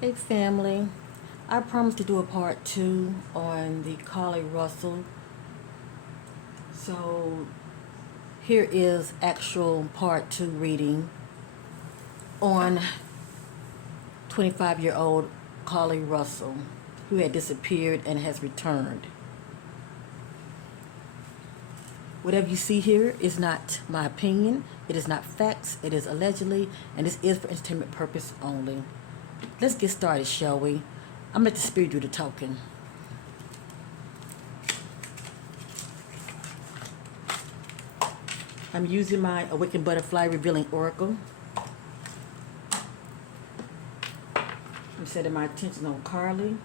Hey family, I promised to do a part 2 on the Carlee Russell. So here is actual part 2 reading on 25-year-old Carlee Russell, who had disappeared and has returned. Whatever you see here is not my opinion, it is not facts, it is allegedly, and this is for entertainment purpose only. Let's get started, shall we? I'm gonna let the spirit do the talking. I'm using my Awakened Butterfly Revealing Oracle. I'm setting my attention on Carlee.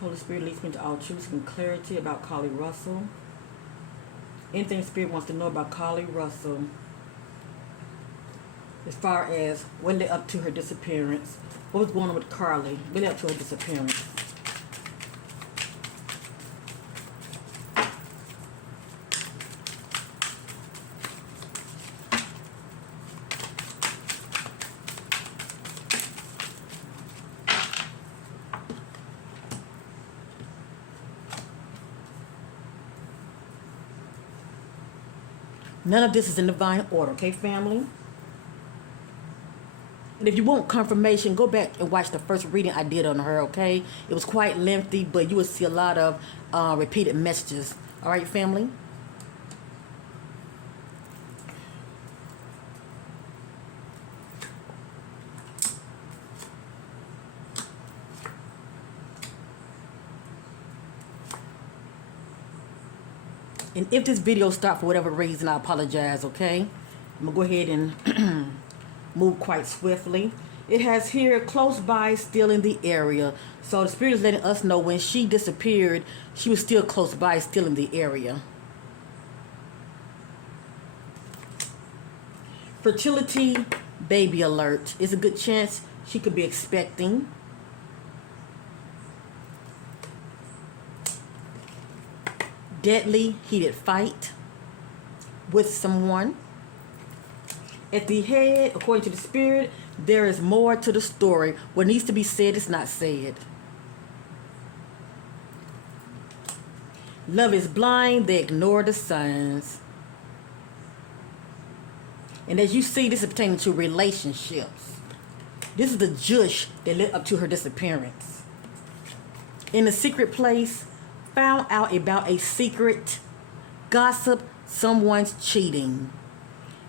Holy Spirit leads me to all truth and clarity about Carlee Russell. Anything Spirit wants to know about Carlee Russell, as far as what led up to her disappearance, what was going on with Carlee, what led up to her disappearance. None of this is in divine order, okay, family? And if you want confirmation, go back and watch the first reading I did on her, okay? It was quite lengthy, but you will see a lot of repeated messages. All right, family? And if this video stopped for whatever reason, I apologize, okay? I'm going to go ahead and move quite swiftly. It has here close by, still in the area. So the spirit is letting us know when she disappeared, she was still close by, still in the area. Fertility, baby alert. It's a good chance she could be expecting. Deadly, heated fight with someone. At the head, according to the spirit, there is more to the story. What needs to be said is not said. Love is blind, they ignore the signs. And as you see, this is pertaining to relationships. This is the jush that led up to her disappearance. In a secret place, found out about a secret, gossip, someone's cheating.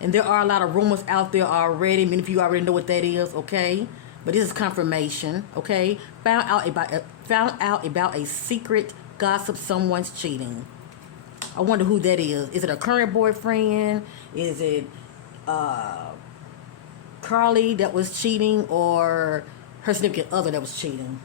And there are a lot of rumors out there already. Many of you already know what that is, okay? But this is confirmation, okay? Found out about a secret, gossip, someone's cheating. I wonder who that is. Is it a current boyfriend? Is it Carlee that was cheating, or her significant other that was cheating?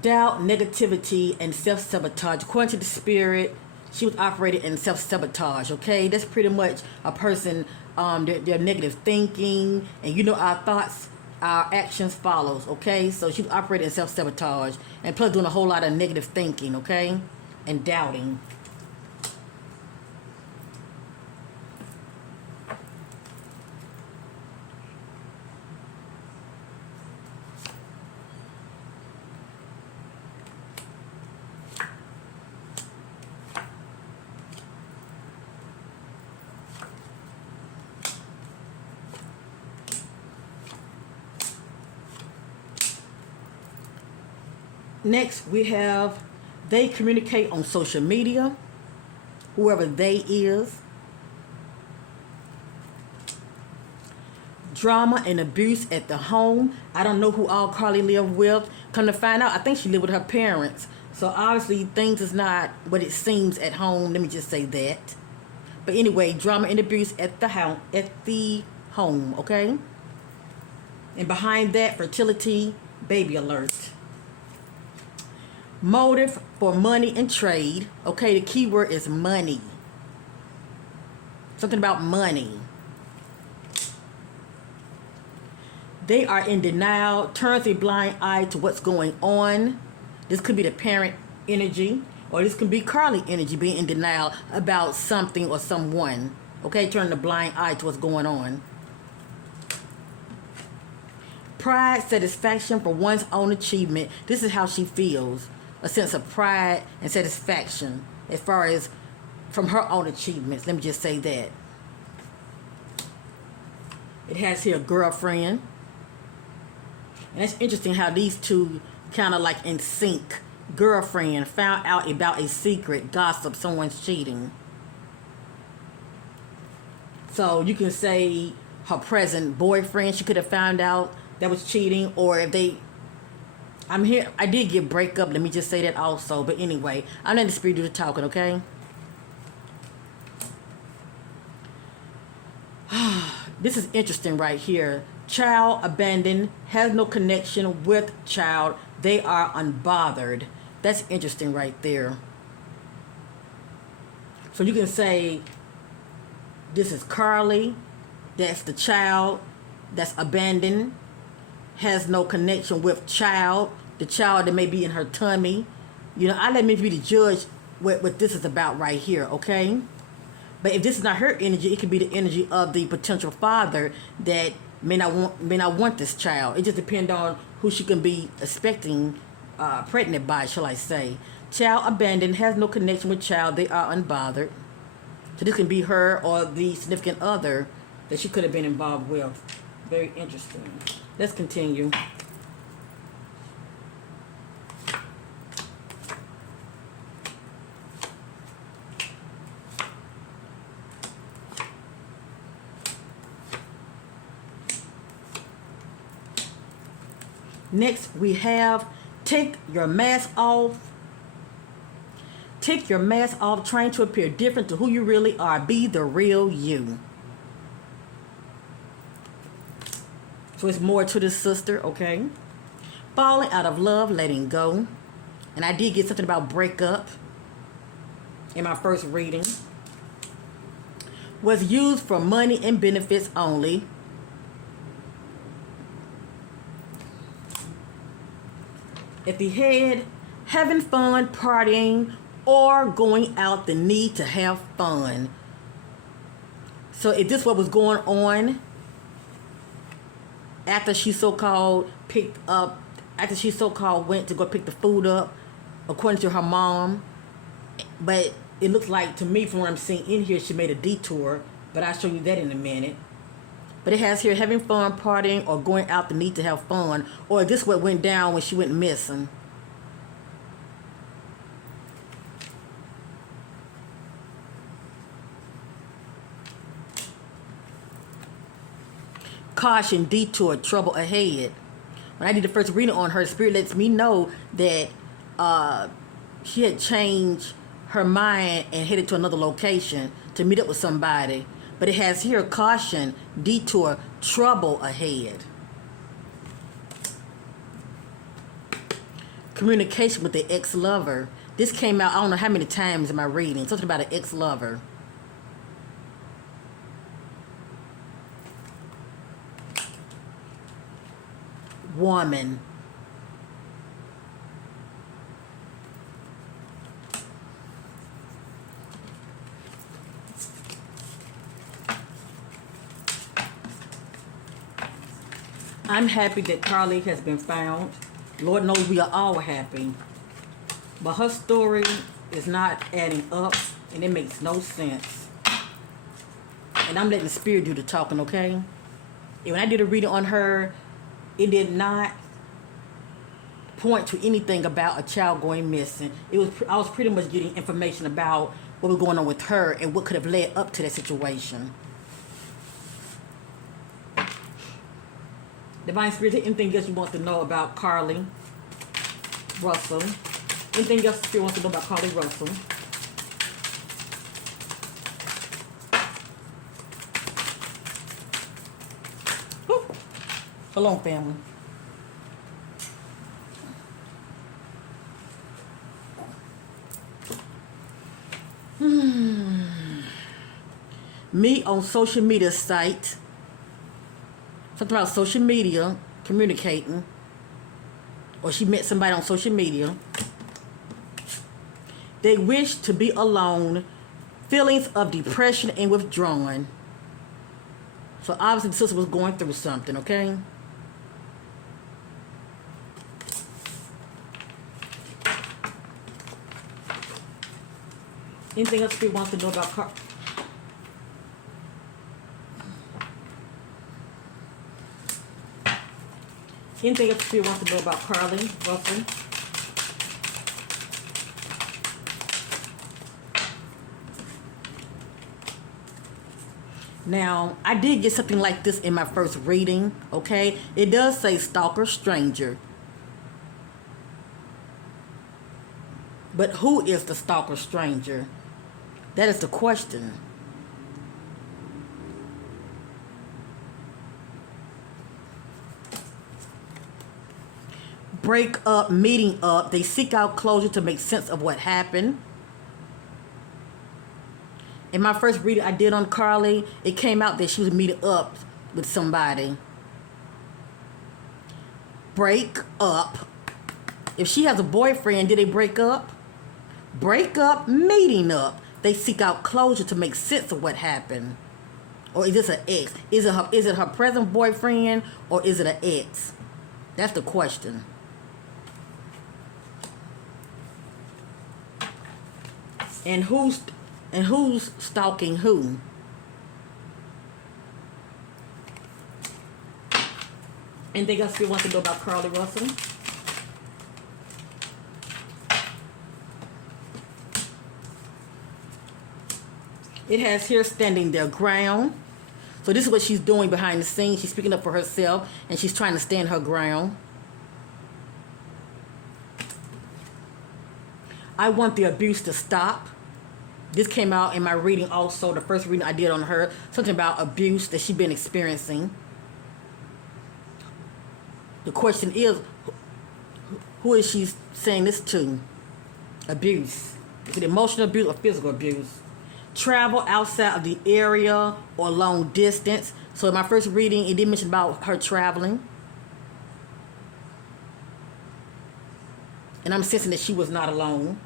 Doubt, negativity, and self-sabotage. According to the spirit, she was operating in self-sabotage, okay? That's pretty much a person, their negative thinking, and you know our thoughts, our actions follows, okay? So she was operating in self-sabotage, and plus doing a whole lot of negative thinking, okay? And doubting. Next, we have they communicate on social media, whoever they is. Drama and abuse at the home. I don't know who all Carlee lived with. Come to find out, I think she lived with her parents. So obviously things is not what it seems at home. Let me just say that. But anyway, drama and abuse at the home, okay? And behind that, fertility, baby alert. Motive for money and trade. Okay, the key word is money. Something about money. They are in denial, turns a blind eye to what's going on. This could be the parent energy, or this could be Carlee energy being in denial about something or someone. Okay, turning a blind eye to what's going on. Pride, satisfaction for one's own achievement. This is how she feels. A sense of pride and satisfaction as far as from her own achievements. Let me just say that. It has here girlfriend. And it's interesting how these two kind of like in sync. Girlfriend, found out about a secret, gossip, someone's cheating. So you can say her present boyfriend, she could have found out that was cheating, or if they, I'm here, I did get breakup, let me just say that also. But anyway, I'm letting the spirit do the talking, okay? This is interesting right here. Child abandoned, has no connection with child. They are unbothered. That's interesting right there. So you can say, this is Carlee. That's the child that's abandoned. Has no connection with child. The child that may be in her tummy. You know, I let me be the judge what this is about right here, okay? But if this is not her energy, it could be the energy of the potential father that may not want this child. It just depends on who she can be expecting pregnant by, shall I say. Child abandoned, has no connection with child. They are unbothered. So this can be her or the significant other that she could have been involved with. Very interesting. Let's continue. Next, we have take your mask off. Take your mask off, trying to appear different to who you really are. Be the real you. So it's more to this sister, okay? Falling out of love, letting go. And I did get something about breakup in my first reading. Was used for money and benefits only. At the head, having fun, partying, or going out the need to have fun. So if this what was going on after she so-called went to go pick the food up, according to her mom. But it looks like, to me, from what I'm seeing in here, she made a detour. But I'll show you that in a minute. But it has here having fun, partying, or going out the need to have fun. Or this what went down when she went missing. Caution, detour, trouble ahead. When I did the first reading on her, spirit lets me know that she had changed her mind and headed to another location to meet up with somebody. But it has here caution, detour, trouble ahead. Communication with the ex-lover. This came out, I don't know how many times in my reading. Something about an ex-lover. Woman. I'm happy that Carlee has been found. Lord knows we are all happy. But her story is not adding up, and it makes no sense. And I'm letting the spirit do the talking, okay? And when I did a reading on her, it did not point to anything about a child going missing. I was pretty much getting information about what was going on with her and what could have led up to that situation. Divine Spirit, anything else you want to know about Carlee Russell? Anything else you want to know about Carlee Russell? Woo. Shalom, family. Me on social media site. Something about social media, communicating. Or she met somebody on social media. They wish to be alone. Feelings of depression and withdrawing. So obviously the sister was going through something, okay? Anything else Spirit wants to know about Anything else Spirit wants to know about Carlee Russell? Now, I did get something like this in my first reading, okay? It does say stalker stranger. But who is the stalker stranger? That is the question. Break up, meeting up. They seek out closure to make sense of what happened. In my first reading I did on Carlee, it came out that she was meeting up with somebody. Break up. If she has a boyfriend, did they break up? Break up, meeting up. They seek out closure to make sense of what happened. Or is this an ex? Is it her present boyfriend or is it an ex? That's the question. And who's stalking who? Anything else you want to know about Carlee Russell? It has here standing their ground. So this is what she's doing behind the scenes. She's speaking up for herself and she's trying to stand her ground. I want the abuse to stop. This came out in my reading also, the first reading I did on her. Something about abuse that she's been experiencing. The question is, who is she saying this to? Abuse. Is it emotional abuse or physical abuse? Travel outside of the area or long distance. So in my first reading, it did mention about her traveling. And I'm sensing that she was not alone.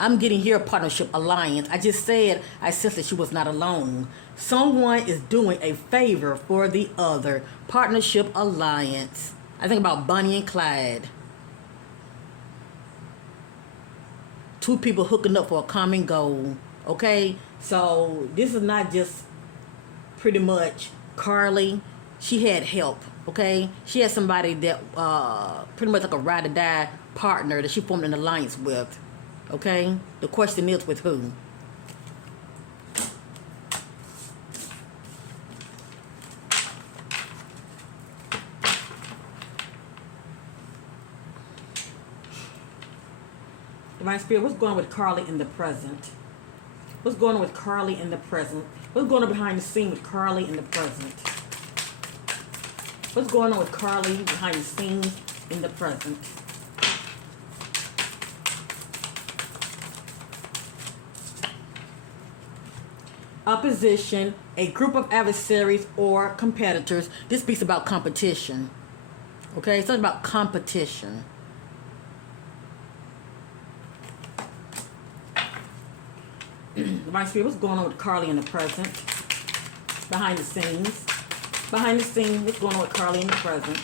I'm getting here a partnership alliance. I just said I sense that she was not alone. Someone is doing a favor for the other. Partnership alliance. I think about Bonnie and Clyde. Two people hooking up for a common goal. Okay? So this is not just pretty much Carlee. She had help. Okay? She had somebody that pretty much like a ride or die partner that she formed an alliance with. Okay? The question is with who? Divine Spirit, what's going on with Carlee in the present? What's going on with Carlee in the present? What's going on behind the scene with Carlee in the present? What's going on with Carlee behind the scenes in the present? Opposition, a group of adversaries or competitors. This speaks about competition. Okay, it's something about competition. Divine Spirit, what's going on with Carlee in the present? Behind the scenes. Behind the scenes, what's going on with Carlee in the present?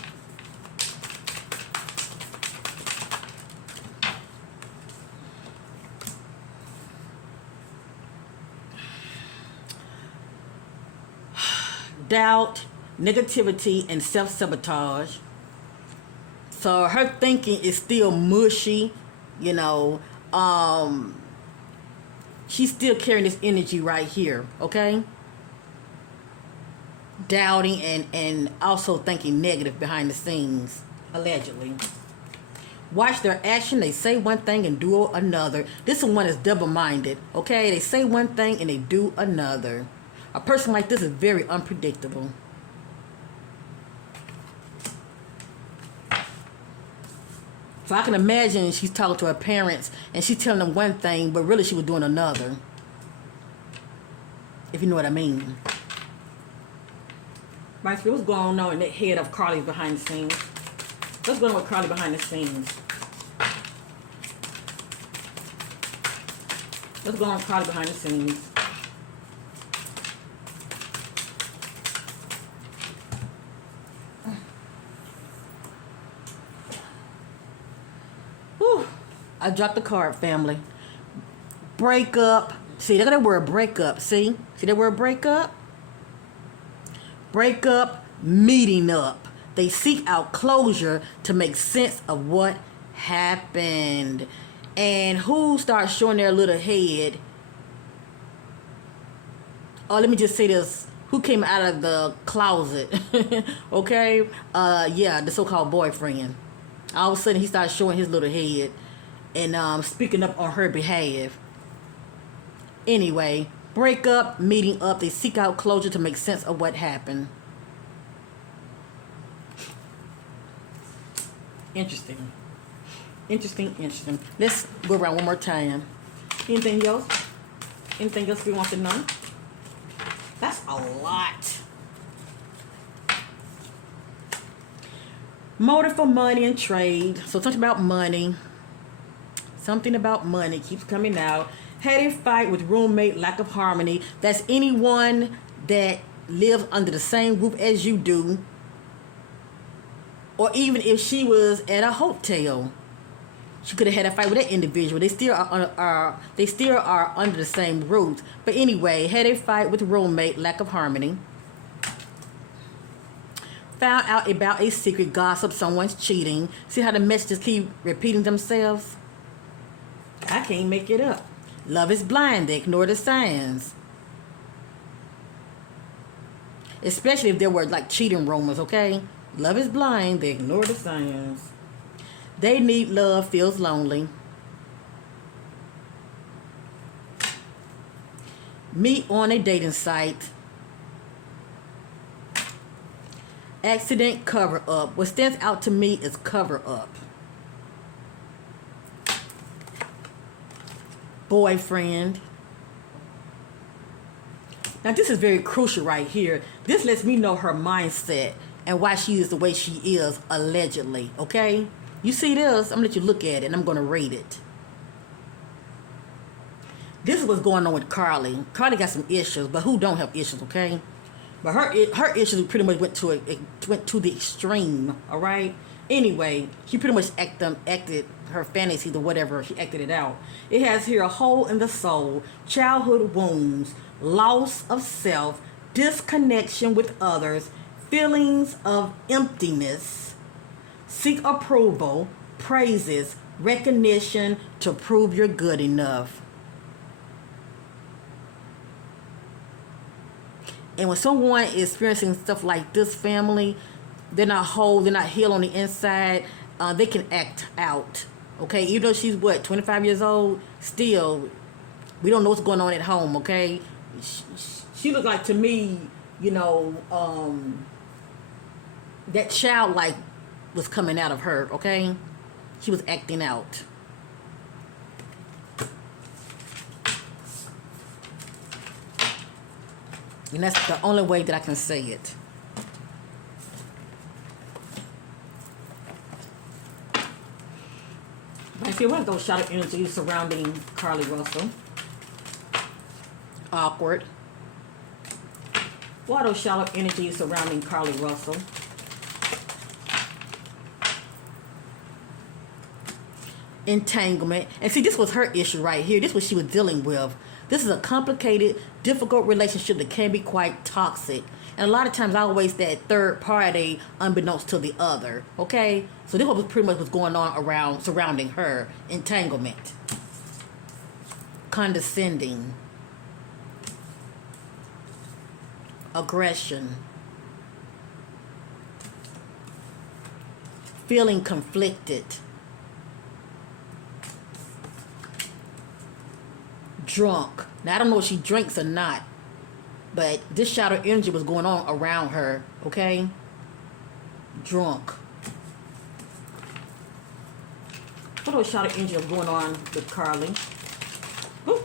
Doubt, negativity, and self-sabotage. So her thinking is still mushy, you know. She's still carrying this energy right here, okay? Doubting and also thinking negative behind the scenes, allegedly. Watch their action. They say one thing and do another. This one is double-minded, okay? They say one thing and they do another. A person like this is very unpredictable. So I can imagine she's talking to her parents and she's telling them one thing, but really she was doing another. If you know what I mean. Right, so what's going on in the head of Carlee behind the scenes? What's going on with Carlee behind the scenes? What's going on with Carlee behind the scenes? I dropped the card, family. Break up. See, look at that word break up. See that word break up? Break up, meeting up. They seek out closure to make sense of what happened. And who starts showing their little head? Oh, let me just say this. Who came out of the closet? Okay? Yeah, the so-called boyfriend. All of a sudden, he starts showing his little head and speaking up on her behalf. Anyway, break up, meeting up. They seek out closure to make sense of what happened. Interesting. Interesting. Let's go around one more time. Anything else? Anything else we want to know? That's a lot. Motive for money and trade. So something about money. Something about money keeps coming out. Heady fight with roommate, lack of harmony. That's anyone that lives under the same roof as you do. Or even if she was at a hotel, she could have had a fight with that individual. They still are under the same roof. But anyway, had a fight with roommate, lack of harmony. Found out about a secret, gossip, someone's cheating. See how the messages keep repeating themselves? I can't make it up. Love is blind. They ignore the signs. Especially if there were like cheating rumors, okay? Love is blind. They ignore the signs. They need love, feels lonely. Meet on a dating site. Accident, cover up. What stands out to me is cover up. Boyfriend. Now this is very crucial right here. This lets me know her mindset and why she is the way she is, allegedly. Okay? You see this? I'm going to let you look at it and I'm going to rate it. This is what's going on with Carlee. Carlee got some issues, but who don't have issues, okay? But her issues pretty much went to the extreme, all right? Anyway, she pretty much acted her fantasies or whatever. She acted it out. It has here a hole in the soul, childhood wounds, loss of self, disconnection with others, feelings of emptiness, seek approval, praises, recognition to prove you're good enough. And when someone is experiencing stuff like this, family, they're not whole, they're not healed on the inside, they can act out. Okay, even though she's 25 years old, still, we don't know what's going on at home, okay? She looked like, to me, that childlike was coming out of her, okay? She was acting out. And that's the only way that I can say it. I feel one of those shadow energies surrounding Carlee Russell. Awkward. What are those shadow energies surrounding Carlee Russell? Entanglement. And see, this was her issue right here. This is what she was dealing with. This is a complicated, difficult relationship that can be quite toxic. And a lot of times, always that third party, unbeknownst to the other. Okay? So this was pretty much what's going on surrounding her. Entanglement. Condescending. Aggression. Feeling conflicted. Drunk. Now, I don't know if she drinks or not, but this shadow energy was going on around her, okay? Drunk. What those shadow energy was going on with Carlee? Ooh.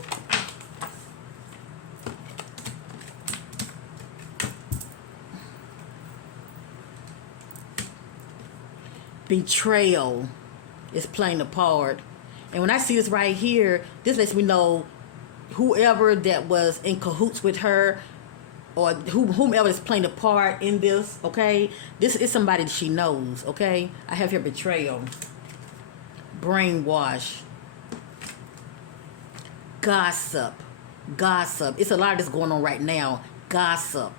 Betrayal is playing a part. And when I see this right here, this lets me know whoever that was in cahoots with her, or whomever is playing a part in this, okay? This is somebody that she knows, okay? I have here betrayal. Brainwash. Gossip. Gossip. It's a lot of this going on right now. Gossip.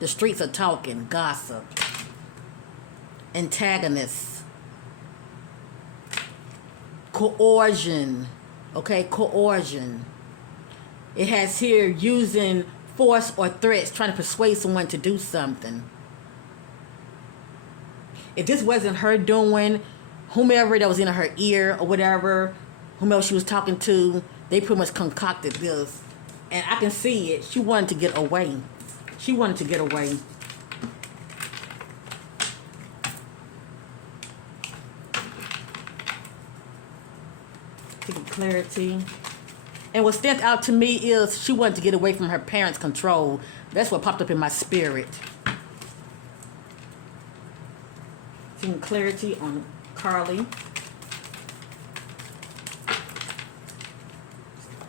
The streets are talking. Gossip. Antagonist. Coercion. Okay, coercion. It has here using force or threats, trying to persuade someone to do something. If this wasn't her doing, whomever that was in her ear or whatever, whomever she was talking to, they pretty much concocted this. And I can see it. She wanted to get away. She wanted to get away. Clarity. And what stands out to me is she wanted to get away from her parents' control. That's what popped up in my spirit. Seeing clarity on Carlee.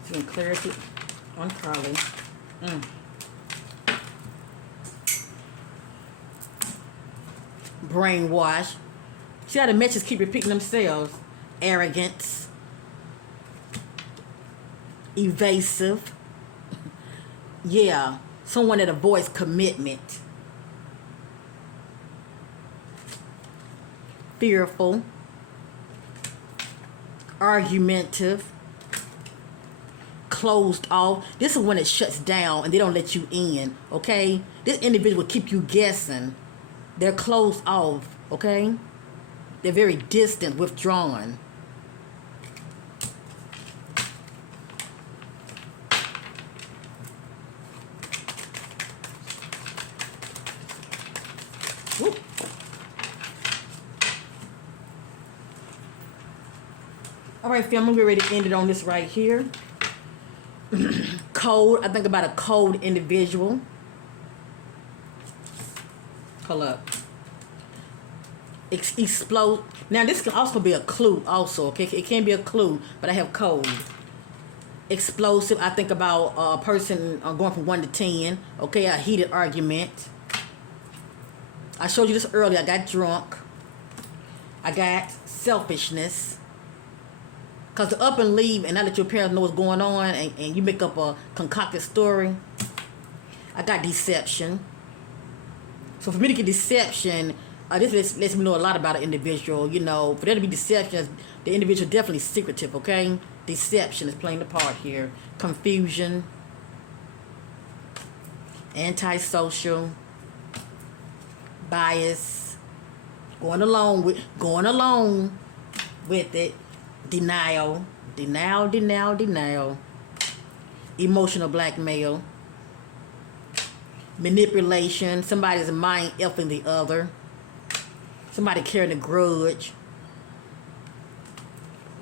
Seeing clarity on Carlee. Brainwash. See how the messages keep repeating themselves. Arrogance. Evasive. Yeah, someone that avoids commitment. Fearful. Argumentative. Closed off. This is when it shuts down and they don't let you in, okay? This individual will keep you guessing. They're closed off, okay? They're very distant, withdrawn. Whoop. All right, family, we're ready to end it on this right here. Cold. I think about a cold individual. Hold up. Explode. Now, this can also be a clue also, okay? It can be a clue, but I have cold. Explosive. I think about a person going from 1 to 10. Okay, a heated argument. I showed you this earlier. I got drunk. I got selfishness. Because to up and leave and not let your parents know what's going on and you make up a concocted story. I got deception. So for me to get deception, this lets me know a lot about an individual. You know, for there to be deception, the individual definitely secretive, okay? Deception is playing the part here. Confusion. Antisocial. Bias. Going along with it. Denial. Emotional blackmail. Manipulation. Somebody's mind effing the other. Somebody carrying a grudge.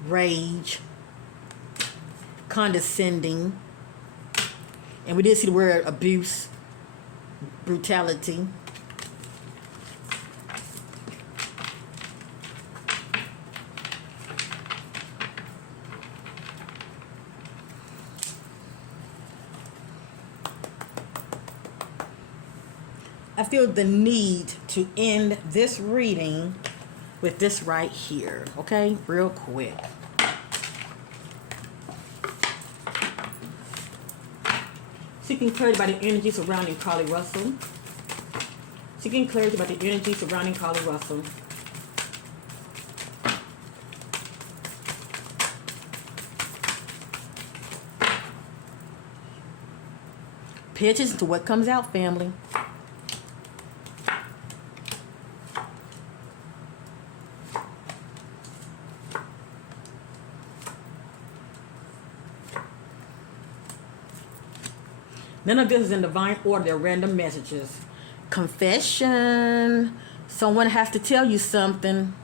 Rage. Condescending. And we did see the word abuse. Brutality. I feel the need to end this reading with this right here, okay? Real quick. Seeking clarity about the energy surrounding Carlee Russell. Seeking clarity about the energy surrounding Carlee Russell. Pay attention to what comes out, family. None of this is in divine order. They're random messages. Confession. Someone has to tell you something.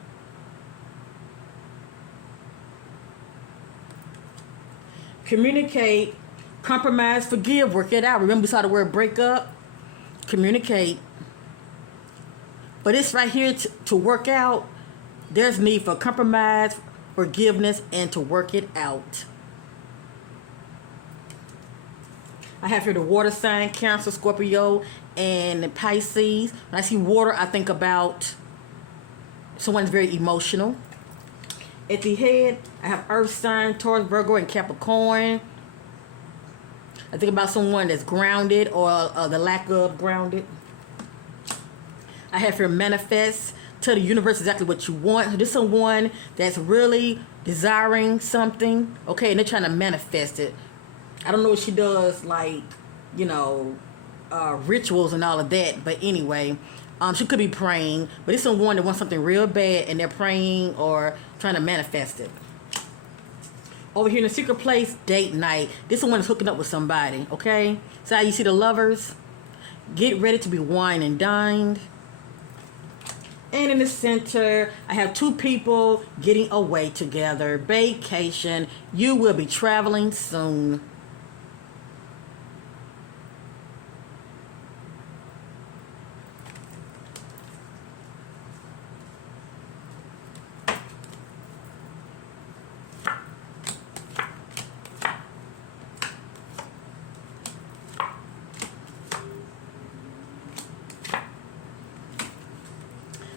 Communicate. Compromise. Forgive. Work it out. Remember we saw the word break up? Communicate. But it's right here to work out. There's need for compromise, forgiveness, and to work it out. I have here the water sign, Cancer, Scorpio, and Pisces. When I see water, I think about someone's very emotional. At the head, I have Earth sign, Taurus, Virgo, and Capricorn. I think about someone that's grounded or the lack of grounded. I have here manifest. Tell the universe exactly what you want. This is someone that's really desiring something, okay, and they're trying to manifest it. I don't know what she does, like, you know, rituals and all of that, but anyway, she could be praying, but it's someone that wants something real bad and they're praying or trying to manifest it. Over here in the secret place, date night. This is someone that's hooking up with somebody, okay? So how you see the lovers? Get ready to be wined and dined. And in the center, I have two people getting away together. Vacation. You will be traveling soon.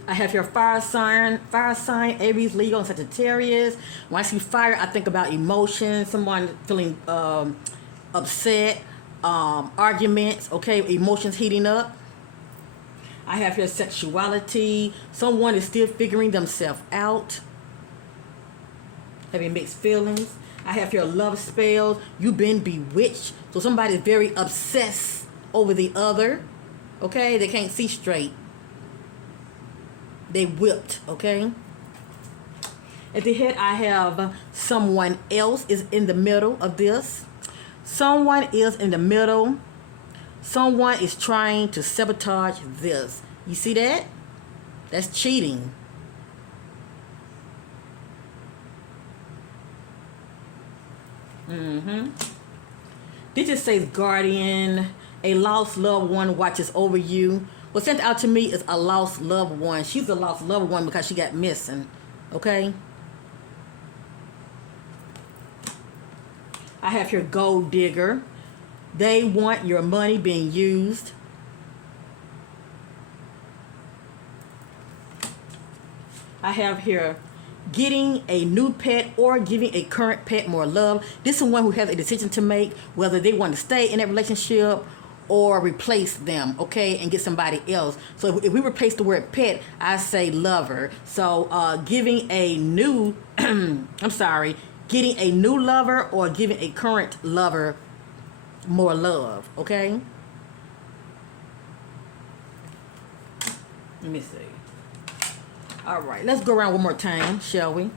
I have your fire sign, Aries, Leo, and Sagittarius. When I see fire, I think about emotions, someone feeling upset, arguments, okay, emotions heating up. I have your sexuality. Someone is still figuring themselves out, having mixed feelings. I have your love spells. You've been bewitched. So somebody's very obsessed over the other, okay? They can't see straight. They whipped, okay? At the head, I have someone else is in the middle of this. Someone is in the middle. Someone is trying to sabotage this. You see that? That's cheating. This just says guardian. A lost loved one watches over you. What's sent out to me is a lost loved one. She's a lost loved one because she got missing. Okay? I have here gold digger. They want your money being used. I have here getting a new pet or giving a current pet more love. This is someone who has a decision to make whether they want to stay in that relationship or replace them, okay, and get somebody else. So if we replace the word pet, I say lover. So giving a new, getting a new lover or giving a current lover more love, okay? Let me see. All right, let's go around one more time, shall we?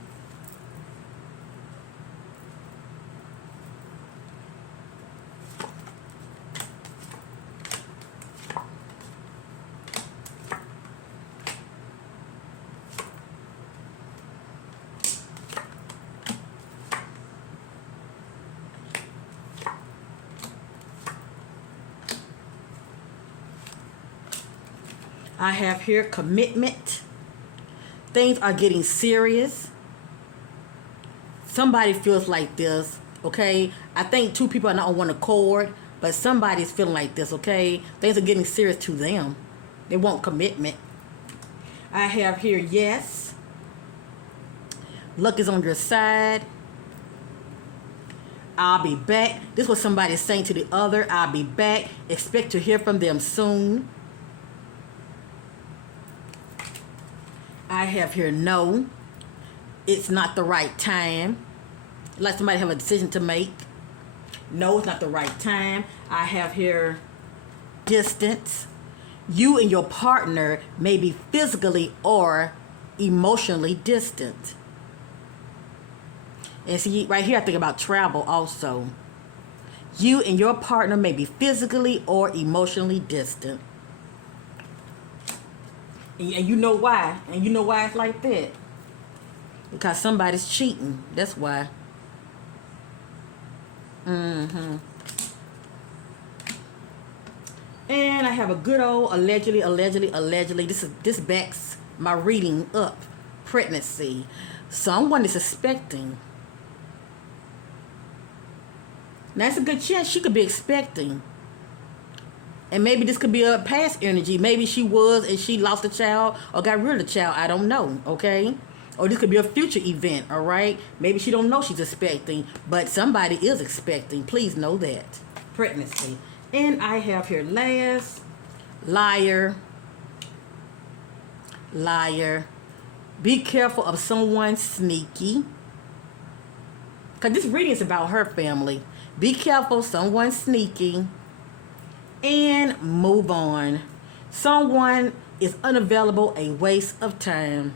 I have here commitment. Things are getting serious. Somebody feels like this, okay? I think two people are not on one accord, but somebody's feeling like this, okay? Things are getting serious to them. They want commitment. I have here yes. Luck is on your side. I'll be back. This is what somebody is saying to the other. I'll be back. Expect to hear from them soon. I have here no. It's not the right time. Like somebody have a decision to make. No, it's not the right time. I have here distance. You and your partner may be physically or emotionally distant. And see, right here I think about travel also. You and your partner may be physically or emotionally distant. And you know why. And you know why it's like that. Because somebody's cheating. That's why. And I have a good old allegedly. This backs my reading up. Pregnancy. Someone is suspecting. Now, that's a good chance she could be expecting. And maybe this could be a past energy. Maybe she was and she lost a child or got rid of the child. I don't know, okay? Or this could be a future event, all right? Maybe she don't know she's expecting, but somebody is expecting. Please know that. pregnancy. And I have here last, liar, liar. Be careful of someone sneaky. Because this reading is about her family. Be careful, someone sneaky. And move on. Someone is unavailable, a waste of time.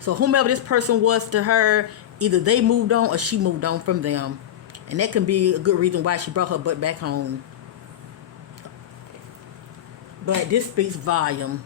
So whomever this person was to her, either they moved on or she moved on from them. And that can be a good reason why she brought her butt back home. But this speaks volume.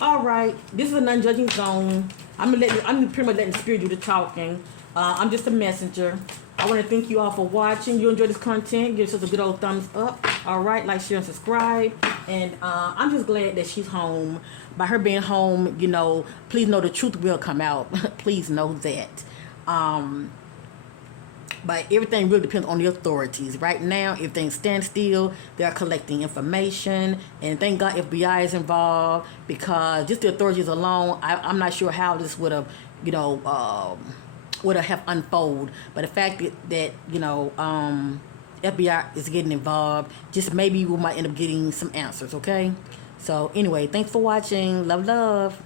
All right, this is a non-judging zone. I'm pretty much letting the spirit do the talking. I'm just a messenger. I want to thank you all for watching. You enjoy this content, give us a good old thumbs up. All right, like, share, and subscribe. And I'm just glad that she's home. By her being home, you know, please know the truth will come out. Please know that. But everything really depends on the authorities. Right now, everything stands still. They're collecting information. And thank God FBI is involved. Because just the authorities alone, I'm not sure how this would have, you know, would have unfold. But the fact that you know, FBI is getting involved, just maybe we might end up getting some answers, okay? So anyway, thanks for watching. Love, love.